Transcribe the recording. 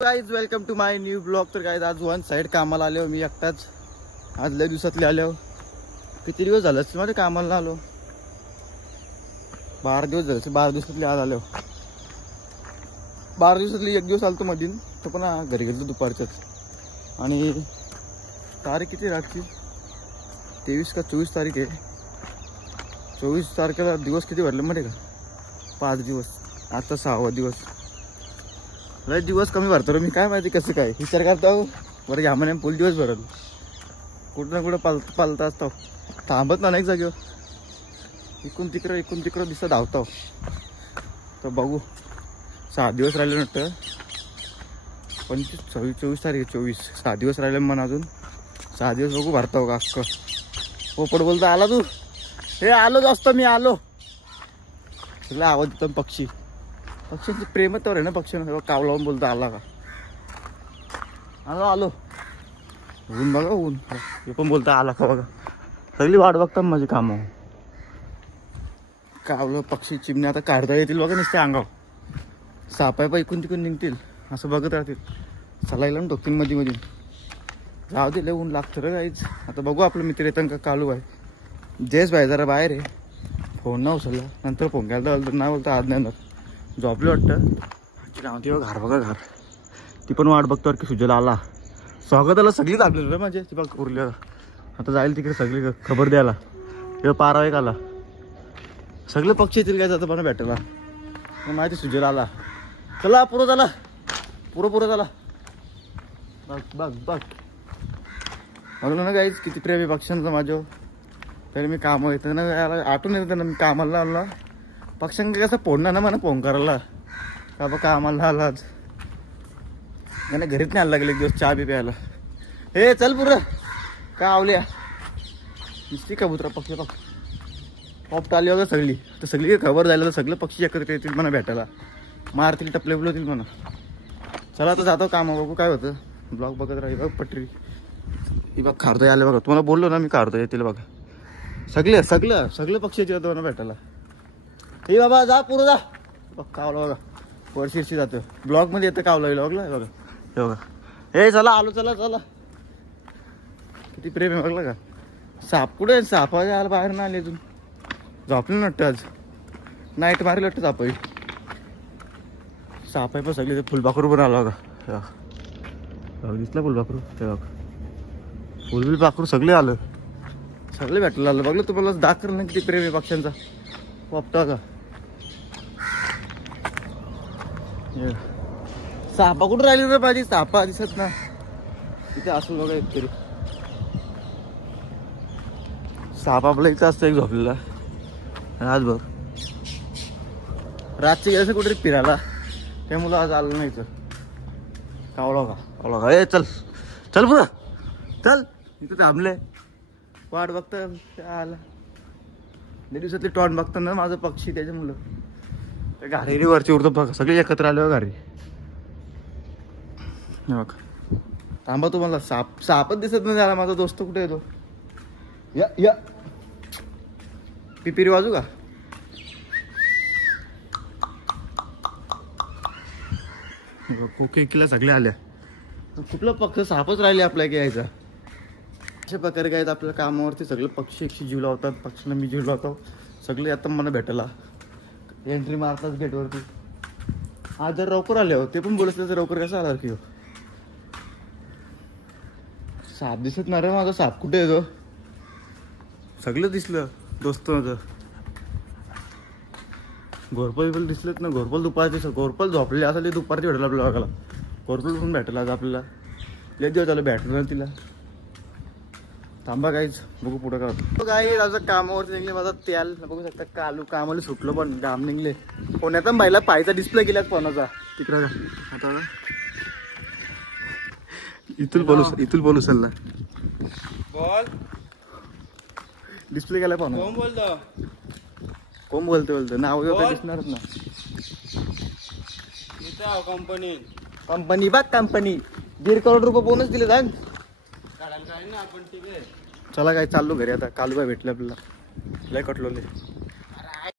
Guys welcome to my new blog. तर guys आज one side कामाला आलो मी एकटाच। आज लय दिवसातले आलो, किती दिवस झाले असतील माझ्या कामाला आलो, 12 दिवस झाले। 12 दिवसातले आज आलो, 12 दिवसातली एक दिवस आलतो मधीन, तो पण घरी गेलो दुपारच्याच। आणि तारीख किती रातची 23 का 24 तारीख आहे। 24 तारखेला दिवस किती भरले माहिती का, 5 दिवस। आता 6वा दिवस। लय दिवस कमी भरतो रे मी, काय माहिती कसं काय विचार करता हो। बरं घ्या म्हणे फुल दिवस भरल, कुठं ना कुठं पालता असतो, थांबत ना नाही जागेवर, इकडून तिकडं दिसत धावतो। तर बघू 6 दिवस राहिले नव्हतं, 25, 26, 24 तारीख 24, 6 दिवस राहिले मन अजून। 6 दिवस बघू भरता का अक्क। पोपट बोलतो आला तू, हे आलो जास्त मी आलो। सगळं आवाज येतो पक्षी, पक्ष्यांची प्रेमच तर आहे ना पक्ष्यांना। काव लावून बोलतो आला का, आलो आलो। ऊन बघा ऊन, हे पण बोलतो आला का बघा। सगळी वाट बघतात माझी कामं। कावलं पक्षी चिमण्या आता काढता येतील बघा नुसते अंगावर, सापाय पण इकून तिकून निघतील असं बघत राहतील, चलायला ना टोकतील मध्ये मध्ये। जाऊ दे लय ऊन लागतं रे काहीच। आता बघू आपलं मित्र येतं का कालू आहे जयेश भाई जरा बाहेर आहे, फोन ना उचलला, नंतर फोन केला तर नाही बोलतो आज नाही येणार, झोपले वाटतं। गाव ती घर बघा घर, ती पण वाट बघतो की सुजला आला। स्वागताला सगळी लागली रे माझे, ती बघ उरल्या। आता जाईल तिकडे सगळी खबर द्यायला, तेव्हा पारा एक आला, सगळे पक्षी येतील काय जातं पण भेटायला। माहिती सुजला आला, चला पुरं झाला, पुरं झाला। बघ बघ बघ बघलं ना गाईच किती प्रेम आहे पक्ष्यांचं माझं। तरी मी कामं येतं ना याला आठवून येतं ना, मी कामाला आला पक्ष्यांना कसं फोडणार ना मला फोन करायला का बा कामाला आला आज। मला घरीच नाही आला लागले एक दिवस चहा बी प्यायला। हे चल पुरं का आवल्या नुसती कबुतरा पक्षी पॉप्ट आली वगैरे सगळी, तर सगळी खबर झालं तर सगळे पक्षी एकत्र येतील म्हणा भेटायला, मारतील टपले बुलवतील म्हणा। चला आता जातो काम, बघू काय होतं। ब्लॉग बघत राहील बघ पटरी ही बघ खारदं आले बघा, तुम्हाला बोललो ना मी खारदं येतील बघा। सगळे पक्षी येतील म्हणा भेटायला। हे बाबा जा पुरं जा, बघ कावला बघा वर्षी जातं ब्लॉग मध्ये येतं कावला ब्लॉगला बघा। हे बघा हे चला आलो, चला चला किती प्रेम आहे बघलं का। साप कुठे, सापाच्या आला बाहेर ना आले अजून, झोपले नट्ट आज नाईट मारली वाटतं सापाई। साप आहे पण सगळे, फुलपाखरू पण आला बघा, दिसला फुलपाखरू, ते बघा फुलबिलपाखरू सगळे आलं, सगळे भेटायला आलं बघलं तुम्हाला। दाखल ना किती प्रेम आहे पक्ष्यांचा, वापता का। सापा कुठं राहिली रे माझी, सापा दिसत ना तिथे असं बघा एक तरी। साप आपला इथं असतं एक झोपलेला आज बघ, रातचे गेलं कुठेतरी फिरायला, त्यामुळं आज आलं नाही इथं। कावला का ए चल चल पुढं चल, इथं थांबले वाट बघता आला। लय दिवसातली टॉन बघता ना माझं पक्षी, त्याच्यामुळं घारी वरची उडतो बघा, सगळे एकत्र आले घरी बघ। थांबा तुम्हाला सापच दिसत नाही झाला, माझा दोस्त कुठे येतो। या पिपिरी वाजू का, खोके किल्ला सगळे आल्या, कुठला पक्ष सापच राहिले आपल्या घ्यायचा। अशा प्रकारे काय आपल्या कामावरती सगळे पक्षी एकशी जीव लावतात, पक्षीला मी जीव लावतो, सगळे आता मला भेटायला एंट्री मारतात गेटवरती। आज जर लवकर आले हो, ते पण बोलत तर लवकर कसं आला की हो। साप दिसत ना रे माझा, साप कुठे येतो, सगळं दिसलं दोस्त माझं। घोरपल दिसलेत ना, घोरपल दुपारची, घोरपल झोपलेली असं दुपारची भेटला आपल्याला बघायला। घोरपल पण भेटला आज आपल्याला, लय दिवस झालं भेटलं ना तिला। थांबा काहीच बघू पुढं का काही असं कामावरती निघले माझा तेल बघू शकता। कालू कामाला सुटलं पण घाम निघले, पुण्याचा महिला पायचा डिस्प्ले केला फोनाचा तिकडं आता इथून बोलू सल्ला बोल, डिस्प्ले केला फोन। कोण बोलतो नाव दिसणारच ना। कंपनी बघ कंपनी, 1.5 करोड रुपये बोनस दिले जाण। चला काय चाललो घरी आता, कालू भेटले आपल्याला, लय कटलोले।